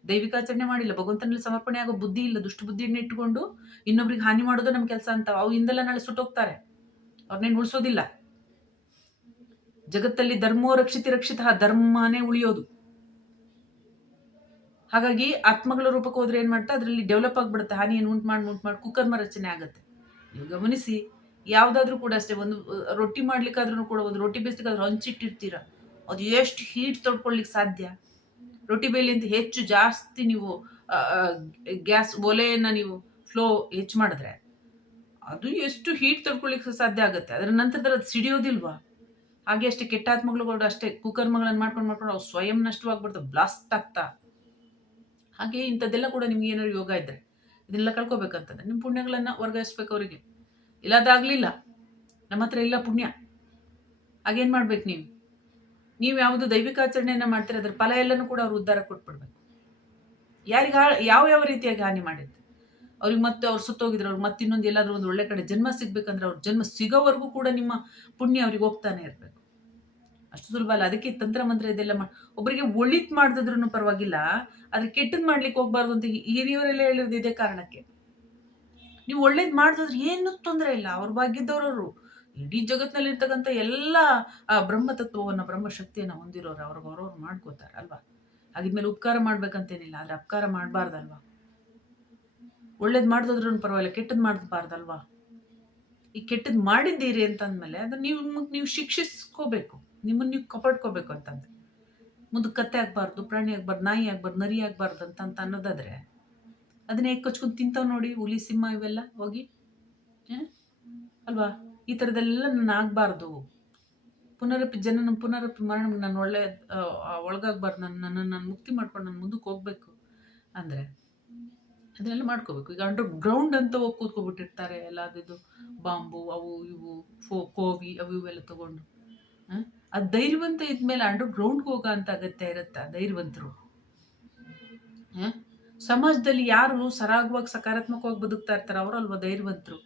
ದೈವಿಕಾಚರಣೆ ಮಾಡಿಲ್ಲ, ಭಗವಂತನಲ್ಲಿ ಸಮರ್ಪಣೆ ಆಗೋ ಬುದ್ಧಿ ಇಲ್ಲ, ದುಷ್ಟ ಬುದ್ಧಿಯನ್ನು ಇಟ್ಟುಕೊಂಡು ಇನ್ನೊಬ್ರಿಗೆ ಹಾನಿ ಮಾಡೋದು ನಮ್ಮ ಕೆಲಸ ಅಂತ. ಅವು ಹಿಂದೆಲ್ಲ ನಾಳೆ ಸುಟ್ಟೋಗ್ತಾರೆ. ಅವ್ರನ್ನೇನು ಉಳಿಸೋದಿಲ್ಲ. ಜಗತ್ತಲ್ಲಿ ಧರ್ಮೋ ರಕ್ಷಿತಿ ರಕ್ಷಿತ ಧರ್ಮನೇ ಉಳಿಯೋದು. ಹಾಗಾಗಿ ಆತ್ಮಗಳ ರೂಪಕ್ಕೆ ಹೋದ್ರೆ ಏನ್ ಮಾಡ್ತಾ, ಅದರಲ್ಲಿ ಡೆವಲಪ್ ಆಗ್ಬಿಡುತ್ತೆ. ಹಾನಿಯನ್ನು ಉಂಟು ಮಾಡಿ ಉಂಟು ಮಾಡಿ, ಕುಕ್ಕರ್ಮ ರಚನೆ ಆಗುತ್ತೆ. ನೀವು ಗಮನಿಸಿ, ಯಾವುದಾದ್ರೂ ಕೂಡ ಅಷ್ಟೇ, ಒಂದು ರೊಟ್ಟಿ ಮಾಡ್ಲಿಕ್ಕಾದ್ರೂ ಕೂಡ, ಒಂದು ರೊಟ್ಟಿ ಬೇಯಿಸ್ಲಿಕ್ಕಾದ್ರೂ ಹಂಚಿಟ್ಟಿರ್ತೀರ. ಅದು ಎಷ್ಟು ಹೀಟ್ ತೊಡ್ಕೊಳ್ಲಿಕ್ಕೆ ಸಾಧ್ಯ? ರೊಟ್ಟಿ ಬೇಲಿ ಅಂತ ಹೆಚ್ಚು ಜಾಸ್ತಿ ನೀವು ಗ್ಯಾಸ್ ಒಲೆಯನ್ನು ನೀವು ಫ್ಲೋ ಹೆಚ್ಚು ಮಾಡಿದ್ರೆ, ಅದು ಎಷ್ಟು ಹೀಟ್ ತೊಡ್ಕೊಳ್ಲಿಕ್ಕೆ ಸಾಧ್ಯ ಆಗುತ್ತೆ? ಅದರ ನಂತರದಲ್ಲಿ ಅದು ಸಿಡಿಯೋದಿಲ್ವಾ? ಹಾಗೆ ಅಷ್ಟೇ ಕೆಟ್ಟ ಆತ್ಮಗಳು ಅಷ್ಟೇ ಕುಕರ್ಮಗಳನ್ನು ಮಾಡ್ಕೊಂಡು ಮಾಡ್ಕೊಂಡು ಅವ್ರು ಸ್ವಯಂ ನಷ್ಟವಾಗ್ಬಿಡ್ತವೆ ಬ್ಲಾಸ್ಟ್ ಆಗ್ತಾ. ಹಾಗೆ ಇಂಥದ್ದೆಲ್ಲ ಕೂಡ ನಿಮ್ಗೆ ಏನಾದ್ರು ಯೋಗ ಇದ್ದರೆ ಇದನ್ನೆಲ್ಲ ಕಳ್ಕೊಬೇಕಂತಂದ್ರೆ ನಿಮ್ಮ ಪುಣ್ಯಗಳನ್ನು ವರ್ಗಾಯಿಸ್ಬೇಕು ಅವರಿಗೆ. ಇಲ್ಲ ಅದಾಗಲಿಲ್ಲ ನಮ್ಮ ಹತ್ರ ಇಲ್ಲ ಪುಣ್ಯ. ಹಾಗೇನು ಮಾಡ್ಬೇಕು ನೀವು? ನೀವು ಯಾವುದು ದೈವಿಕ ಆಚರಣೆಯನ್ನು ಮಾಡ್ತೀರ, ಅದ್ರ ಫಲ ಎಲ್ಲನೂ ಕೂಡ ಅವ್ರು ಉದ್ಧಾರ ಕೊಟ್ಬಿಡ್ಬೇಕು. ಯಾರಿಗೆ ಯಾವ ಯಾವ ರೀತಿಯಾಗಿ ಹಾನಿ ಮಾಡಿದ್ರು ಅವ್ರಿಗೆ ಮತ್ತೆ ಅವ್ರು ಸುತ್ತೋಗಿದ್ರು ಅವ್ರು ಮತ್ತಿನ್ನೊಂದು ಎಲ್ಲಾದ್ರೂ ಒಂದು ಒಳ್ಳೆ ಕಡೆ ಜನ್ಮ ಸಿಗ್ಬೇಕಂದ್ರೆ ಅವ್ರ ಜನ್ಮ ಸಿಗೋವರೆಗೂ ಕೂಡ ನಿಮ್ಮ ಪುಣ್ಯ ಅವ್ರಿಗೆ ಹೋಗ್ತಾನೆ ಇರಬೇಕು. ಅಷ್ಟು ಸುಲಭ ಅಲ್ಲ. ಅದಕ್ಕೆ ತಂತ್ರ ಮಂತ್ರ ಇದೆಲ್ಲ ಒಬ್ಬರಿಗೆ ಒಳಿತ್ ಮಾಡಿದ್ರು ಪರವಾಗಿಲ್ಲ. ಆದ್ರೆ ಕೆಟ್ಟದ್ದು ಮಾಡ್ಲಿಕ್ಕೆ ಹೋಗ್ಬಾರ್ದು ಅಂತ ಹಿರಿಯವರೆಲ್ಲ ಹೇಳಿರೋದು ಇದೇ ಕಾರಣಕ್ಕೆ. ನೀವು ಒಳ್ಳೇದು ಮಾಡಿದ್ರೆ ಏನು ತೊಂದರೆ ಇಲ್ಲ. ಅವ್ರ ಭಾಗ್ಯದವರವರು. ಇಡೀ ಜಗತ್ತಿನಲ್ಲಿರ್ತಕ್ಕಂಥ ಎಲ್ಲ ಬ್ರಹ್ಮ ತತ್ವವನ್ನ ಬ್ರಹ್ಮ ಶಕ್ತಿಯನ್ನ ಹೊಂದಿರೋರು ಅವ್ರಿಗೆ ಅವ್ರವ್ರು ಮಾಡ್ಕೋತಾರೆ ಅಲ್ವಾ? ಹಾಗಿದ್ಮೇಲೆ ಉಪಕಾರ ಮಾಡ್ಬೇಕಂತೇನಿಲ್ಲ. ಆದರೆ ಅಪಕಾರ ಮಾಡಬಾರ್ದಲ್ವಾ? ಒಳ್ಳೇದು ಮಾಡಿದ್ರು ಪರವಾಗಿಲ್ಲ. ಕೆಟ್ಟದ್ದು ಮಾಡಬಾರ್ದಲ್ವಾ? ಈ ಕೆಟ್ಟದ್ದು ಮಾಡಿದ್ದೀರಿ ಅಂತಂದ್ಮೇಲೆ ಅದನ್ನು ನೀವು ನೀವು ಶಿಕ್ಷಿಸ್ಕೋಬೇಕು. ನಿಮ್ಮನ್ನ ನೀವು ಕಾಪಾಡ್ಕೋಬೇಕು ಅಂತಂದರೆ ಮುಂದೆ ಕತ್ತೆ ಆಗಬಾರ್ದು, ಪ್ರಾಣಿ ಆಗ್ಬಾರ್ದು, ನಾಯಿ ಆಗಬಾರ್ದು, ನರಿ ಆಗಬಾರ್ದು ಅಂತ ಅಂತ ಅನ್ನೋದಾದ್ರೆ, ಅದನ್ನ ಹೇಗೆ ಕಚ್ಕೊಂಡು ತಿಂತಾವೆ ನೋಡಿ, ಹುಲಿ, ಸಿಂಹ ಇವೆಲ್ಲ ಹೋಗಿ? ಅಲ್ವಾ? ಈ ಥರದ್ದೆಲ್ಲ ನಾನು ಆಗಬಾರ್ದು. ಪುನರಪಿ ಜನನ, ಪುನರಪಿ ಮರಣ ನಾನು ಒಳ್ಳೆ ಒಳಗಾಗಬಾರ್ದು ನನ್ನ ನನ್ನ ನಾನು ಮುಕ್ತಿ ಮಾಡ್ಕೊಂಡು ನಾನು ಮುಂದಕ್ಕೆ ಹೋಗ್ಬೇಕು ಅಂದರೆ, ಅದನ್ನೆಲ್ಲ ಮಾಡ್ಕೋಬೇಕು. ಈಗ ಅಂಡರ್ ಗ್ರೌಂಡ್ ಅಂತ ಹೋಗಿ ಕೂತ್ಕೊಬಿಟ್ಟಿರ್ತಾರೆ, ಎಲ್ಲ ಅದು ಬಾಂಬು, ಅವು ಇವು, ಫೋ, ಕೋವಿ, ಅವು ಇವೆಲ್ಲ ತಗೊಂಡು ಆ? ಧೈರ್ಯವಂತ ಇದ್ಮೇಲೆ ಅಂಡರ್ ಗ್ರೌಂಡ್ಗೆ ಹೋಗೋ ಅಂತ ಅಗತ್ಯ ಇರುತ್ತಾ ಧೈರ್ಯವಂತರು? ಸಮಾಜದಲ್ಲಿ ಯಾರು ಸರಾಗವಾಗಿ ಸಕಾರಾತ್ಮಕವಾಗಿ ಬದುಕ್ತಾ ಇರ್ತಾರೆ ಅವರಲ್ವ ಧೈರ್ಯವಂತರು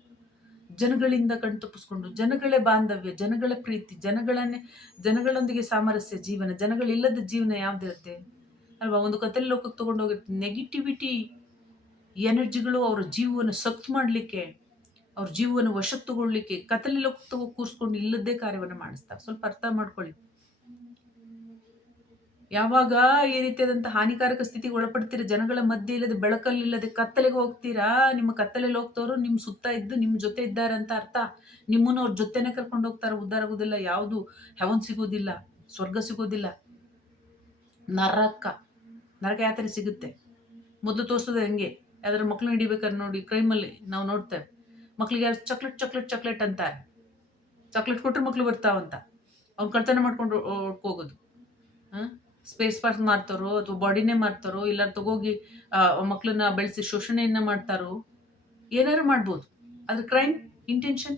ಜನಗಳಿಂದ ಕಣ್ತಪ್ಪಿಸ್ಕೊಂಡು ಜನಗಳೇ ಬಾಂಧವ್ಯ, ಜನಗಳ ಪ್ರೀತಿ, ಜನಗಳನ್ನೇ, ಜನಗಳೊಂದಿಗೆ ಸಾಮರಸ್ಯ ಜೀವನ, ಜನಗಳಿಲ್ಲದ ಜೀವನ ಯಾವ್ದಿರುತ್ತೆ ಅಲ್ವಾ, ಒಂದು ಕಥೆ ಲೋಕಕ್ಕೆ ತಗೊಂಡೋಗಿರ್ತೀನಿ ನೆಗೆಟಿವಿಟಿ ಎನರ್ಜಿಗಳು ಅವರ ಜೀವವನ್ನು ಸತ್ತು ಮಾಡಲಿಕ್ಕೆ ಅವ್ರ ಜೀವವನ್ನು ವಶಕ್ಕೆ ತಗೊಳ್ಳಿಕ್ಕೆ ಕತ್ತಲೆ ಲೋಕಕ್ಕೆ ತಗೋ ಕೂರಿಸ್ಕೊಂಡು ಇಲ್ಲದ್ದೇ ಕಾರ್ಯವನ್ನು ಮಾಡಿಸ್ತಾರೆ. ಸ್ವಲ್ಪ ಅರ್ಥ ಮಾಡ್ಕೊಳ್ಳಿ. ಯಾವಾಗ ಈ ರೀತಿಯಾದಂಥ ಹಾನಿಕಾರಕ ಸ್ಥಿತಿಗೆ ಒಳಪಡ್ತೀರ? ಜನಗಳ ಮಧ್ಯೆ ಇಲ್ಲದೆ, ಬೆಳಕಲ್ಲಿ ಇಲ್ಲದೆ ಕತ್ತಲೆಗೆ ಹೋಗ್ತೀರಾ? ನಿಮ್ಮ ಕತ್ತಲೆಲ್ಲಿ ಹೋಗ್ತವ್ರು ನಿಮ್ಮ ಸುತ್ತ ಇದ್ದು ನಿಮ್ಮ ಜೊತೆ ಇದ್ದಾರೆ ಅಂತ ಅರ್ಥ. ನಿಮ್ಮನ್ನು ಅವ್ರ ಜೊತೆನೇ ಕರ್ಕೊಂಡು ಹೋಗ್ತಾರೆ, ಉದ್ಧಾರ ಆಗೋದಿಲ್ಲ. ಯಾವುದು ಹೆವನ್ ಸಿಗೋದಿಲ್ಲ, ಸ್ವರ್ಗ ಸಿಗೋದಿಲ್ಲ. ನರಕ. ನರಕ ಯಾವ ಸಿಗುತ್ತೆ? ಮೊದಲು ತೋರಿಸೋದು ಹೆಂಗೆ? ಯಾವ್ದಾದ್ರು ಮಕ್ಕಳು ಹಿಡಿಬೇಕಾದ್ರೆ ನೋಡಿ ಕ್ರೈಮಲ್ಲಿ ನಾವು ನೋಡ್ತೇವೆ. ಮಕ್ಳಿಗೆ ಯಾರು ಚಾಕ್ಲೇಟ್ ಚಾಕ್ಲೇಟ್ ಚಾಕ್ಲೇಟ್ ಅಂತಾರೆ ಚಾಕ್ಲೇಟ್ ಕೊಟ್ಟರೆ ಮಕ್ಳು ಬರ್ತಾವಂತ. ಅವ್ನು ಕಳ್ತನ ಮಾಡ್ಕೊಂಡು ಹೋಗೋದು. ಸ್ಪೇಸ್ ಪಾರ್ಟ್ ಮಾರ್ತಾರೋ ಅಥವಾ ಬಾಡಿನೇ ಮಾರ್ತಾರೋ, ಇಲ್ಲ ತಗೋಗಿ ಮಕ್ಕಳನ್ನ ಬೆಳೆಸಿ ಶೋಷಣೆಯನ್ನ ಮಾಡ್ತಾರೋ, ಏನಾರು ಮಾಡ್ಬೋದು. ಅದ್ರ ಕ್ರೈಮ್ ಇಂಟೆನ್ಷನ್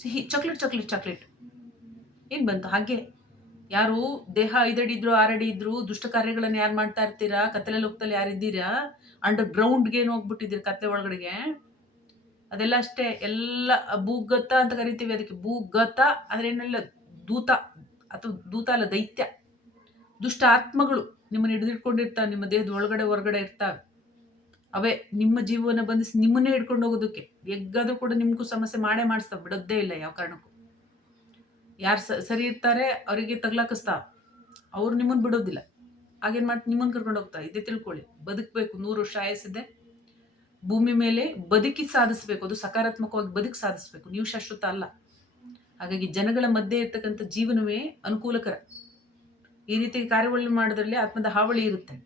ಸಿಹಿ ಚಾಕ್ಲೇಟ್ ಚಾಕ್ಲೇಟ್ ಚಾಕ್ಲೇಟ್ ಏನು ಬಂತು? ಹಾಗೆ. ಯಾರು ದೇಹ ಐದಡಿ ಇದ್ರು ಆರಡಿ ಇದ್ರು ದುಷ್ಟ ಕಾರ್ಯಗಳನ್ನು ಯಾರು ಮಾಡ್ತಾ ಇರ್ತೀರಾ? ಕತ್ತಲೆ ಲೋಕದಲ್ಲಿ ಯಾರಿದ್ದೀರಾ? ಅಂಡರ್ ಗ್ರೌಂಡ್ಗೆ ಏನು ಹೋಗ್ಬಿಟ್ಟಿದ್ದೀರಾ ಕತ್ತೆ ಒಳಗಡೆಗೆ? ಅದೆಲ್ಲ ಅಷ್ಟೇ. ಎಲ್ಲ, ಭೂಗತ ಅಂತ ಕರಿತೀವಿ ಅದಕ್ಕೆ. ಭೂಗತ ಅಂದ್ರೆ ಏನೆಲ್ಲ, ದೂತ. ಅಥವಾ ದೂತ ಅಲ್ಲ, ದೈತ್ಯ. ದುಷ್ಟ ಆತ್ಮಗಳು ನಿಮ್ಮನ್ನು ಹಿಡಿದಿಟ್ಕೊಂಡಿರ್ತಾವೆ, ನಿಮ್ಮ ದೇಹದ ಒಳಗಡೆ, ಹೊರಗಡೆ ಇರ್ತಾವೆ. ಅವೇ ನಿಮ್ಮ ಜೀವನ ಬಂಧಿಸಿ ನಿಮ್ಮನ್ನೇ ಹಿಡ್ಕೊಂಡು ಹೋಗೋದಕ್ಕೆ. ಎಗ್ಗಾದ್ರೂ ಕೂಡ ನಿಮಗೂ ಸಮಸ್ಯೆ ಮಾಡೇ ಮಾಡಿಸ್ತಾವೆ ಬಿಡೋದೇ ಇಲ್ಲ ಯಾವ ಕಾರಣಕ್ಕೂ. ಯಾರು ಸರಿ ಇರ್ತಾರೆ, ಅವರಿಗೆ ತಗ್ಲಾಕಿಸ್ತಾವ. ಅವ್ರು ನಿಮ್ಮನ್ನು ಬಿಡೋದಿಲ್ಲ. ಹಾಗೇನು ಮಾಡ್ತಾ, ನಿಮ್ಮನ್ನು ಕರ್ಕೊಂಡು ಹೋಗ್ತಾರೆ ಇದೇ ತಿಳ್ಕೊಳ್ಳಿ. ಬದುಕಬೇಕು, ನೂರು ವರ್ಷ ಆಯಸ್ಸಿದೆ. ಭೂಮಿ ಮೇಲೆ ಬದುಕಿ ಸಾಧಿಸಬೇಕು, ಅದು ಸಕಾರಾತ್ಮಕವಾಗಿ ಬದುಕಿ ಸಾಧಿಸಬೇಕು. ನೀವು ಶಾಶ್ವತ ಅಲ್ಲ. ಹಾಗಾಗಿ ಜನಗಳ ಮಧ್ಯೆ ಇರ್ತಕ್ಕಂಥ ಜೀವನವೇ ಅನುಕೂಲಕರ. ಈ ರೀತಿ ಕಾರ್ಯವಳಿ ಮಾಡೋದ್ರಲ್ಲಿ ಆತ್ಮದ ಹಾವಳಿ ಇರುತ್ತೆ.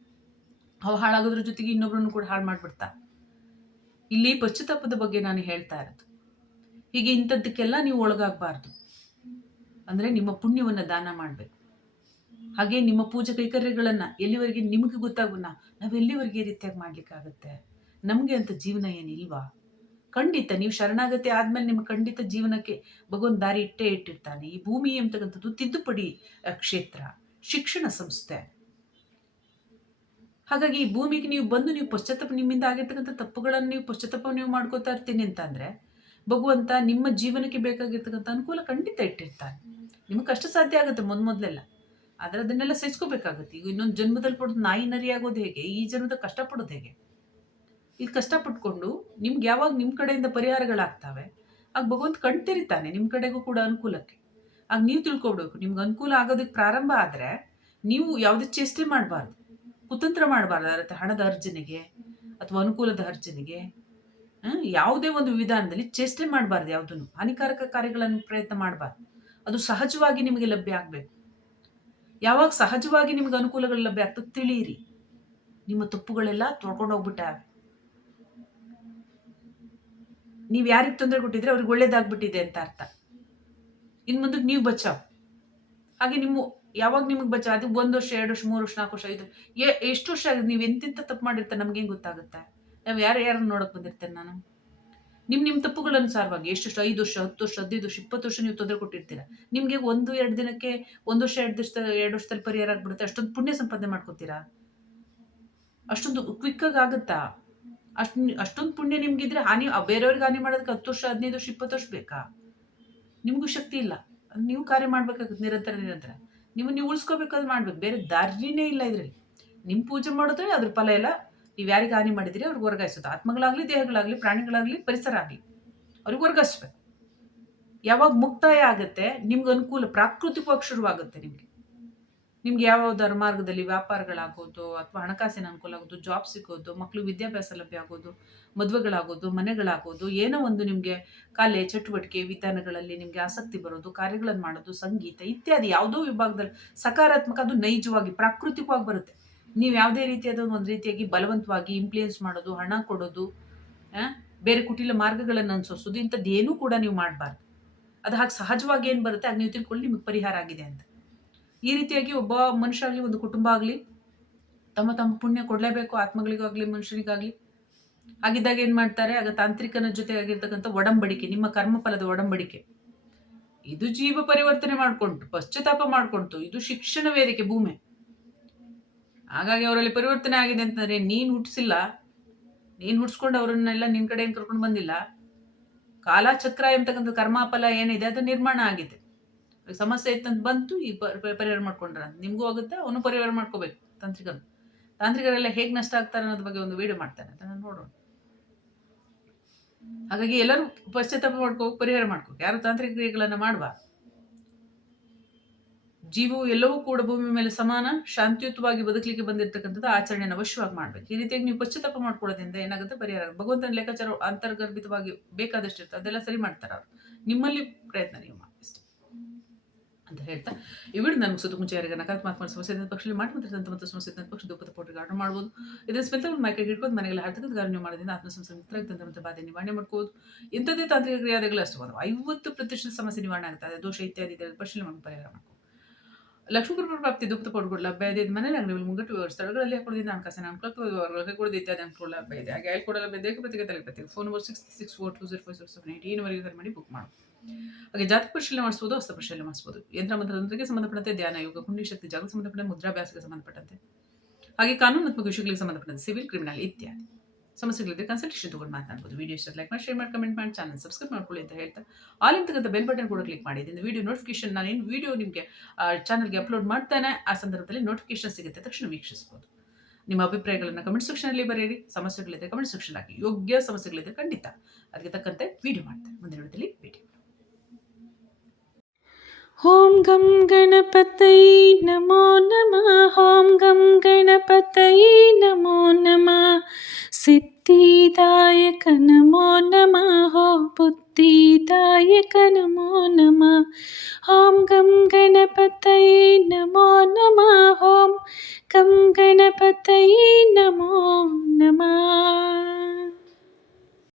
ಅವು ಹಾಳಾಗೋದ್ರ ಜೊತೆಗೆ ಇನ್ನೊಬ್ಬರನ್ನು ಕೂಡ ಹಾಳು ಮಾಡಿಬಿಡ್ತಾ. ಇಲ್ಲಿ ಪಶ್ಚಾತ್ತಾಪದ ಬಗ್ಗೆ ನಾನು ಹೇಳ್ತಾ ಇರೋದು. ಹೀಗೆ ಇಂಥದ್ದಕ್ಕೆಲ್ಲ ನೀವು ಒಳಗಾಗಬಾರ್ದು. ಅಂದರೆ ನಿಮ್ಮ ಪುಣ್ಯವನ್ನು ದಾನ ಮಾಡಬೇಕು. ಹಾಗೆ ನಿಮ್ಮ ಪೂಜೆ ಕೈಕರ್ಯಗಳನ್ನು ಎಲ್ಲಿವರೆಗೆ ನಿಮಗೆ ಗೊತ್ತಾಗ ನಾವು ಎಲ್ಲಿವರೆಗೆ ಈ ರೀತಿಯಾಗಿ ಮಾಡ್ಲಿಕ್ಕಾಗತ್ತೆ? ನಮಗೆ ಅಂತ ಜೀವನ ಏನಿಲ್ವಾ? ಖಂಡಿತ ನೀವು ಶರಣಾಗತಿ ಆದ್ಮೇಲೆ ನಿಮ್ಮ ಖಂಡಿತ ಜೀವನಕ್ಕೆ ಭಗವಂತ ದಾರಿ ಇಟ್ಟೇ ಇಟ್ಟಿರ್ತಾನೆ. ಈ ಭೂಮಿ ಅಂತಕ್ಕಂಥದ್ದು ತಿದ್ದುಪಡಿ ಕ್ಷೇತ್ರ, ಶಿಕ್ಷಣ ಸಂಸ್ಥೆ. ಹಾಗಾಗಿ ಈ ಭೂಮಿಗೆ ನೀವು ಬಂದು ನೀವು ಪಶ್ಚಾತ್ತಾಪ ನಿಮ್ಮಿಂದ ಆಗಿರ್ತಕ್ಕಂಥ ತಪ್ಪುಗಳನ್ನು ನೀವು ಪಶ್ಚಾತ್ತಾಪ ನೀವು ಮಾಡ್ಕೋತಾ ಇರ್ತೀನಿ ಅಂತಂದರೆ, ಭಗವಂತ ನಿಮ್ಮ ಜೀವನಕ್ಕೆ ಬೇಕಾಗಿರ್ತಕ್ಕಂಥ ಅನುಕೂಲ ಖಂಡಿತ ಇಟ್ಟಿರ್ತಾನೆ. ನಿಮಗೆ ಕಷ್ಟ ಸಾಧ್ಯ ಆಗುತ್ತೆ ಮೊದ್ ಮೊದಲೆಲ್ಲ. ಆದರೆ ಅದನ್ನೆಲ್ಲ ಸಹಿಸ್ಕೋಬೇಕಾಗುತ್ತೆ. ಈಗ ಇನ್ನೊಂದು ಜನ್ಮದಲ್ಲಿ ಪಡೋದು ನಾಯಿ ನರಿಯಾಗೋದು ಹೇಗೆ? ಈ ಜನ್ಮದ ಕಷ್ಟಪಡೋದು ಹೇಗೆ? ಇದು ಕಷ್ಟಪಟ್ಕೊಂಡು ನಿಮ್ಗೆ ಯಾವಾಗ ನಿಮ್ಮ ಕಡೆಯಿಂದ ಪರಿಹಾರಗಳಾಗ್ತವೆ, ಆಗ ಭಗವಂತ ಕಣ್ತಿರಿತಾನೆ ನಿಮ್ಮ ಕಡೆಗೂ ಕೂಡ ಅನುಕೂಲಕ್ಕೆ. ಆಗ ನೀವು ತಿಳ್ಕೊಬೇಕು ನಿಮ್ಗೆ ಅನುಕೂಲ ಆಗೋದಕ್ಕೆ ಪ್ರಾರಂಭ ಆದರೆ ನೀವು ಯಾವುದೇ ಚೇಷ್ಟೆ ಮಾಡಬಾರ್ದು. ಕುತಂತ್ರ ಮಾಡಬಾರ್ದು ಹಣದ ಅರ್ಜನೆಗೆ ಅಥವಾ ಅನುಕೂಲದ ಅರ್ಜನೆಗೆ. ಯಾವುದೇ ಒಂದು ವಿಧಾನದಲ್ಲಿ ಚೇಷ್ಟೆ ಮಾಡಬಾರ್ದು ಯಾವುದನ್ನು. ಹಾನಿಕಾರಕ ಕಾರ್ಯಗಳನ್ನು ಪ್ರಯತ್ನ ಮಾಡಬಾರ್ದು. ಅದು ಸಹಜವಾಗಿ ನಿಮಗೆ ಲಭ್ಯ ಆಗಬೇಕು. ಯಾವಾಗ ಸಹಜವಾಗಿ ನಿಮ್ಗೆ ಅನುಕೂಲಗಳು ಲಭ್ಯ ಆಗ್ತದೆ ತಿಳಿಯಿರಿ. ನಿಮ್ಮ ತಪ್ಪುಗಳೆಲ್ಲ ತೊಳ್ಕೊಂಡು ಹೋಗ್ಬಿಟ್ಟಾವೆ ನೀವು ಯಾರಿಗೆ ತೊಂದರೆ ಕೊಟ್ಟಿದ್ರೆ ಅವ್ರಿಗೆ ಒಳ್ಳೇದಾಗ್ಬಿಟ್ಟಿದೆ ಅಂತ ಅರ್ಥ. ಇನ್ನು ಮುಂದಕ್ಕೆ ನೀವು ಬಚಾವ್. ಹಾಗೆ ನಿಮ್ಮ ಯಾವಾಗ ನಿಮಗೆ ಬಚಾವ್? ಅದು ಒಂದು ವರ್ಷ, ಎರಡು ವರ್ಷ, ಮೂರು ವರ್ಷ, ನಾಲ್ಕು ವರ್ಷ, ಐದು ಎಷ್ಟು ವರ್ಷ ಆಗಿದೆ? ನೀವು ಎಂತೆಂಥ ತಪ್ಪು ಮಾಡಿರ್ತಾರೆ ನಮಗೇನು ಗೊತ್ತಾಗುತ್ತೆ? ನಾವು ಯಾರು ಯಾರು ನೋಡೋಕೆ ಬಂದಿರ್ತೇನೆ ನಾನು? ನಿಮ್ಮ ನಿಮ್ಮ ತಪ್ಪುಗಳನುಸಾರವಾಗಿ ಎಷ್ಟು ಐದು ವರ್ಷ, ಹತ್ತು ವರ್ಷ, ಹದಿನೈದು ವರ್ಷ, ಇಪ್ಪತ್ತು ವರ್ಷ ನೀವು ತೊಂದರೆ ಕೊಟ್ಟಿರ್ತೀರ. ನಿಮಗೆ ಒಂದು, ಎರಡು ದಿನಕ್ಕೆ ಒಂದು ವರ್ಷ, ಎರಡು ದಿವಸ ಎರಡು ವರ್ಷದಲ್ಲಿ ಪರಿಹಾರ ಆಗ್ಬಿಡುತ್ತೆ. ಅಷ್ಟೊಂದು ಪುಣ್ಯ ಸಂಪಾದನೆ ಮಾಡ್ಕೋತೀರಾ? ಅಷ್ಟೊಂದು ಕ್ವಿಕ್ಕಾಗಿ ಆಗುತ್ತಾ? ಅಷ್ಟು ಅಷ್ಟೊಂದು ಪುಣ್ಯ ನಿಮ್ಗಿದ್ರೆ ಹಾನಿ ಬೇರೆಯವ್ರಿಗೆ ಹಾನಿ ಮಾಡೋದಕ್ಕೆ ಹತ್ತು ವರ್ಷ, ಹದಿನೈದು ವರ್ಷ, ಇಪ್ಪತ್ತು ವರ್ಷ ಬೇಕಾ? ನಿಮಗೂ ಶಕ್ತಿ ಇಲ್ಲ. ನೀವು ಕಾರ್ಯ ಮಾಡ್ಬೇಕಾಗುತ್ತೆ, ನಿರಂತರ ನಿರಂತರ. ನೀವು ನೀವು ಉಳಿಸ್ಕೋಬೇಕಾದ್ರೆ ಮಾಡ್ಬೇಕು. ಬೇರೆ ದಾರಿನೇ ಇಲ್ಲ ಇದರಲ್ಲಿ. ನಿಮ್ಮ ಪೂಜೆ ಮಾಡಿದ್ರೆ ಅದ್ರ ಫಲ ಎಲ್ಲ ನೀವು ಯಾರಿಗೆ ಹಾನಿ ಮಾಡಿದಿರಿ, ಅವ್ರಿಗೆ ವರ್ಗಾಯಿಸೋದು. ಆತ್ಮಗಳಾಗಲಿ, ದೇಹಗಳಾಗಲಿ, ಪ್ರಾಣಿಗಳಾಗಲಿ, ಪರಿಸರ ಆಗಲಿ, ಅವ್ರಿಗೆ ವರ್ಗಾಯಿಸ್ಬೇಕು. ಯಾವಾಗ ಮುಕ್ತಾಯ ಆಗುತ್ತೆ, ನಿಮ್ಗೆ ಅನುಕೂಲ, ಪ್ರಾಕೃತಿಕವಾಗಿ ಶುರುವಾಗುತ್ತೆ ನಿಮಗೆ. ನಿಮ್ಗೆ ಯಾವ ಮಾರ್ಗದಲ್ಲಿ ವ್ಯಾಪಾರಗಳಾಗೋದು ಅಥವಾ ಹಣಕಾಸಿನ ಅನುಕೂಲ ಆಗೋದು ಜಾಬ್ ಸಿಗೋದು ಮಕ್ಕಳು ವಿದ್ಯಾಭ್ಯಾಸ ಲಭ್ಯ ಆಗೋದು, ಮದುವೆಗಳಾಗೋದು, ಮನೆಗಳಾಗೋದು, ಏನೋ ಒಂದು ನಿಮಗೆ ಕಲೆ ಚಟುವಟಿಕೆ, ವಿಧಾನಗಳಲ್ಲಿ ನಿಮಗೆ ಆಸಕ್ತಿ ಬರೋದು, ಕಾರ್ಯಗಳನ್ನು ಮಾಡೋದು, ಸಂಗೀತ ಇತ್ಯಾದಿ ಯಾವುದೋ ವಿಭಾಗದಲ್ಲಿ ಸಕಾರಾತ್ಮಕ, ಅದು ನೈಜವಾಗಿ, ಪ್ರಾಕೃತಿಕವಾಗಿ ಬರುತ್ತೆ. ನೀವು ಯಾವುದೇ ರೀತಿಯಾದ ಒಂದು ರೀತಿಯಾಗಿ ಬಲವಂತವಾಗಿ ಇಂಪ್ಲೂಯೆನ್ಸ್ ಮಾಡೋದು, ಹಣ ಕೊಡೋದು ಬೇರೆ ಕುಟಿಲ ಮಾರ್ಗಗಳನ್ನು ಅನುಸರಿಸೋದು ಇಂಥದ್ದು ಏನೂ ಕೂಡ ನೀವು ಮಾಡಬಾರ್ದು. ಅದು ಹಾಗೆ ಸಹಜವಾಗಿ ಏನು ಬರುತ್ತೆ ಆಗ ನೀವು ತಿಳ್ಕೊಳ್ಳಿ, ನಿಮಗೆ ಪರಿಹಾರ ಆಗಿದೆ ಅಂತ. ಈ ರೀತಿಯಾಗಿ ಒಬ್ಬ ಮನುಷ್ಯ ಆಗಲಿ ಒಂದು ಕುಟುಂಬ ಆಗಲಿ, ತಮ್ಮ ತಮ್ಮ ಪುಣ್ಯ ಕೊಡಲೇಬೇಕು, ಆತ್ಮಗಳಿಗಾಗಲಿ ಮನುಷ್ಯನಿಗಾಗಲಿ ಆಗಿದ್ದಾಗ ಏನು ಮಾಡ್ತಾರೆ? ಆಗ ತಾಂತ್ರಿಕನ ಜೊತೆ ಆಗಿರ್ತಕ್ಕಂಥ ಒಡಂಬಡಿಕೆ, ನಿಮ್ಮ ಕರ್ಮಫಲದ ಒಡಂಬಡಿಕೆ. ಇದು ಜೀವ ಪರಿವರ್ತನೆ ಮಾಡಿಕೊಂಡು ಪಶ್ಚಾತ್ತಾಪ ಮಾಡಿಕೊಳ್ತು ಇದು ಶಿಕ್ಷಣ ವೇದಿಕೆ, ಭೂಮಿ. ಹಾಗಾಗಿ ಅವರಲ್ಲಿ ಪರಿವರ್ತನೆ ಆಗಿದೆ ಅಂತಂದರೆ, ನೀನು ಹುಟ್ಟಿಸಿಲ್ಲ ನೀನು ಹುಟ್ಟಿಸ್ಕೊಂಡು ಅವರನ್ನೆಲ್ಲ ನಿನ್ನ ಕಡೆ ಕರ್ಕೊಂಡು ಬಂದಿಲ್ಲ, ಕಾಲಚಕ್ರ ಎಂತಕ್ಕಂಥ ಕರ್ಮಫಲ ಏನಿದೆ, ಅದು ನಿರ್ಮಾಣ ಆಗಿದೆ. ಸಮಸ್ಯೆ ಇತ್ತಂತ ಬಂತು, ಈಗ ಪರಿಹಾರ ಮಾಡ್ಕೊಂಡ್ರ. ನಿಮಗೂ ಆಗುತ್ತೆ? ಅವನು ಪರಿಹಾರ ಮಾಡ್ಕೋಬೇಕು ತಾಂತ್ರಿಕರು ತಾಂತ್ರಿಕರೆಲ್ಲ ಹೇಗೆ ನಷ್ಟ ಆಗ್ತಾರೆ ಅನ್ನೋದ್ರ ಬಗ್ಗೆ ಒಂದು ವಿಡಿಯೋ ಮಾಡ್ತಾನೆ, ಅದನ್ನು ನೋಡೋಣ. ಹಾಗಾಗಿ ಎಲ್ಲರೂ ಪಶ್ಚಾತ್ತಾಪ ಮಾಡ್ಕೋ, ಪರಿಹಾರ ಮಾಡ್ಕೋಬೇಕು ಯಾರು ತಾಂತ್ರಿಕ ಕ್ರಿಯೆಗಳನ್ನು ಮಾಡಬಾರ್ದು ಜೀವವು ಎಲ್ಲವೂ ಕೂಡ ಭೂಮಿ ಮೇಲೆ ಸಮಾನ, ಶಾಂತಿಯುತವಾಗಿ ಬದುಕಲಿಕ್ಕೆ ಬಂದಿರತಕ್ಕಂಥದ್ದು ಆಚರಣೆಯನ್ನು ಅವಶ್ಯವಾಗಿ ಮಾಡಬೇಕು. ಈ ರೀತಿಯಾಗಿ ನೀವು ಪಶ್ಚಾತ್ತಾಪ ಮಾಡ್ಕೊಳ್ಳೋದ್ರಿಂದ ಏನಾಗುತ್ತೆ? ಪರಿಹಾರ ಭಗವಂತನ ಲೆಕ್ಕಾಚಾರ ಅಂತರ್ಗರ್ಭಿತವಾಗಿ ಬೇಕಾದಷ್ಟು ಇರ್ತದೆ ಅದೆಲ್ಲ ಸರಿ ಮಾಡ್ತಾರೆ ಅವರು. ನಿಮ್ಮಲ್ಲಿ ಪ್ರಯತ್ನ ನೀವು ಅಂತ ಹೇಳ್ತಾ, ಈ ವಿಡಿಯೋ ನನಗೆ ಸುತ್ತ ಮುಂಚೆ ಯಾರಿಗೆ ನಕಾರಾತ್ಮಕ ಸಮಸ್ಯೆ ಇದ್ದ ಪಕ್ಷದಲ್ಲಿ ಮಾಡಿ ಮತ್ತು ಮತ್ತು ಸಮಸ್ಯೆ ಇದ್ದ ಪಕ್ಷ ದುಪ್ಪದ ಪೋಟಿಗೆ ಆರ್ಡರ್ ಮಾಡ್ಬೋದು. ಇದರ ಸ್ಮೆಲ್ ಮೈಕೈ ಹಿಡ್ಕೊಂಡು ಮನೆಗೆಲ್ಲ ಹರ್ತಕ್ಕಂಥ ನೀವು ಮಾಡೋದ್ರಿಂದ ಆತ್ಮಸಂಸ್ಥೆ ಮಿತ್ರ ಮತ್ತು ಬಾಧೆ ನಿವಾರಣೆ ಮಾಡ್ಕೋದು ಇಂಥದ್ದೇ ತಾಂತ್ರಿಕ ಕ್ರಿಯಾದಿಗಳು ಅಷ್ಟು. ಐವತ್ತು ಪ್ರತಿಶತ ಸಮಸ್ಯೆ ನಿವಾರಣೆ ಆಗ್ತದೆ. ದೋಷ ಇತ್ಯಾದಿ ಪರಿಶೀಲನೆ ಮಾಡಿ ಪರಿಹಾರ ಮಾಡ್ಕೋ ಪ್ರಾಪ್ತಿ ದುಪ್ಪದ ಪೋಟ್ಗಳು ಲಭ್ಯ ಇದೆ. ಮನೇಲಿ ಅಂಗಡಿ ಮುಂಗಟ್ಟು ಸ್ಥಳಗಳಲ್ಲಿ ಹಾಕೊಳ್ಳೋದ್ರಿಂದ ಹಣಕಾಸಿನ ಅನುಕೂಲ ಕೊಡೋದು ಇತ್ಯಾದಿ ಅನುಕೂಲ ಲಭ್ಯ ಇದೆ. ಹಾಗೆ ಕೊಡೋ ಲಭ್ಯ ದೇಹ phone number six six four two zero five seven eight ಈವರೆಗೆ ಕರೆ ಮಾಡಿ ಬುಕ್ ಮಾಡಿ. ಹಾಗೆ ಜಾತಿ ಪರಿಶೀಲನೆ ಮಾಡಿಸ್ಬೋದು, ಹಸ್ತ ಪರಿಶೀಲನೆ ಮಾಡಿಸ್ಬೋದು. ಯಂತ್ರ ಮಂತ್ರತಂತ್ರಕ್ಕೆ ಸಂಬಂಧಪಟ್ಟಂತೆ ಧ್ಯಾನ, ಯೋಗ ಕುಂಡಿ ಶಕ್ತಿ ಜಾಗಕ್ಕೆ ಸಂಬಂಧಪಟ್ಟಂತೆ, ಮುದ್ರಾಭ್ಯಾಸಕ್ಕೆ ಸಂಬಂಧಪಟ್ಟಂತೆ. ಹಾಗೆ ಕಾನೂನಾತ್ಮಕ ವಿಷಯಗಳಿಗೆ ಸಂಬಂಧಪಟ್ಟಂತೆ, ಸಿವಿಲ್, ಕ್ರಿಮಿನಲ್ ಇತ್ಯಾದಿ. ಸಮಸ್ಯೆಗಳಿದ್ದರೆ ಕನ್ಸಲ್ಟೇಷನ್ ತಗೊಂಡು ಮಾತನಾಡ್ಬೋದು ವಿಡಿಯೋ ಇಷ್ಟ ಲೈಕ್ ಮಾಡಿ ಶೇರ್ ಮಾಡಿ ಕಮೆಂಟ್ ಮಾಡಿ ಚಾನಲ್ ಸಬ್ಸ್ಕ್ರೈಬ್ ಮಾಡ್ಕೊಳ್ಳಿ ಅಂತ ಹೇಳ್ತಾ. ಆಲ್ ಇಂತಕ್ಕಂಥ ಬೆಲ್ ಬಟನ್ ಕೂಡ ಕ್ಲಿಕ್ ಮಾಡಿ. ಇದರಿಂದ ವಿಡಿಯೋ ನೋಟಿಫಿಕೇಶನ್ ನಾನೇನು ವಿಡಿಯೋ ನಿಮಗೆ ಚಾನಲ್ಗೆ ಅಪ್ಲೋಡ್ ಮಾಡ್ತಾನೆ. ಆ ಸಂದರ್ಭದಲ್ಲಿ ನೋಟಿಫಿಕೇಶನ್ ಸಿಗುತ್ತೆ. ತಕ್ಷಣ ವೀಕ್ಷಿಸ್ಬೋದು. ನಿಮ್ಮ ಅಭಿಪ್ರಾಯಗಳನ್ನು ಕಮೆಂಟ್ ಸೆಕ್ಷನಲ್ಲಿ ಬರೆಯಿರಿ. ಸಮಸ್ಯೆಗಳಿದ್ದರೆ ಕಮೆಂಟ್ ಸೆಕ್ಷನ್ ಹಾಕಿ. ಯೋಗ್ಯ ಸಮಸ್ಯೆಗಳಿದ್ದರೆ ಖಂಡಿತ ಅದಕ್ಕೆ ತಕ್ಕಂತೆ ವಿಡಿಯೋ ಮಾಡ್ತೇನೆ. ಮುಂದಿನ ವಿಡಿಯೋದಲ್ಲಿ ಭೇಟಿ ॐ गं गणपतये नमो नमः। ॐ गं गणपतये नमो नमः। सिद्धिदायक नमो नमः। बुद्धिदायक नमो नमः। ॐ गं गणपतये नमो नमः। ॐ गं गणपतये नमो नमः